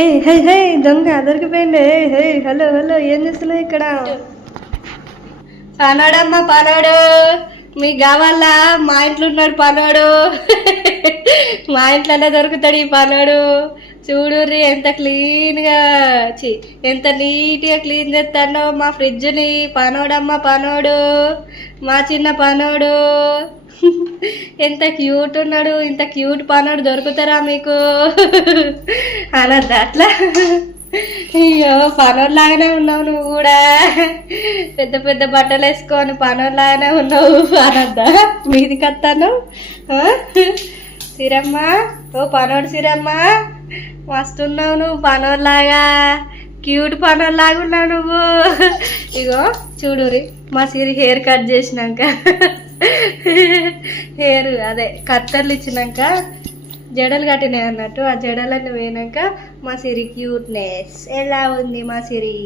హే హే హే దొంగ దొరికిపోయింది. Hey hello hello ఏం చేస్తున్నావు ఇక్కడ? పనాడమ్మా పనాడు, మీకు కావాలా? మా ఇంట్లో ఉన్నాడు పనాడు. మా ఇంట్లోనే దొరుకుతాడు ఈ పనాడు. చూడుర్రి ఎంత క్లీన్గా ఎంత నీట్గా క్లీన్ చేస్తాడో మా ఫ్రిడ్జ్ని. పనోడమ్మ పనోడు, మా చిన్న పనోడు. ఎంత క్యూట్ ఉన్నాడు. ఇంత క్యూట్ పనోడు దొరుకుతారా మీకు? అనద్దా అట్లా? అయ్యో పనోళ్ళలాగానే ఉన్నావు నువ్వు కూడా. పెద్ద పెద్ద బట్టలు వేసుకొని పనోళ్ళలాగానే ఉన్నావు. అనద్దా? మీదికి వస్తాను సిరమ్మ. ఓ పనోడు సిరమ్మ, మస్తున్నావు నువ్వు పనోళ్ళలాగా. క్యూట్ పనోళ్ళలాగా ఉన్నావు నువ్వు. ఇగో చూడురి మా సిరి హెయిర్ కట్ చేసినాక, హెయిర్ అదే కత్తర్లు ఇచ్చినాక జడలు కట్టినాయి అన్నట్టు. ఆ జడలన్నీ పోయినాక మా సిరి క్యూట్నెస్ ఎలా ఉంది మా సిరి?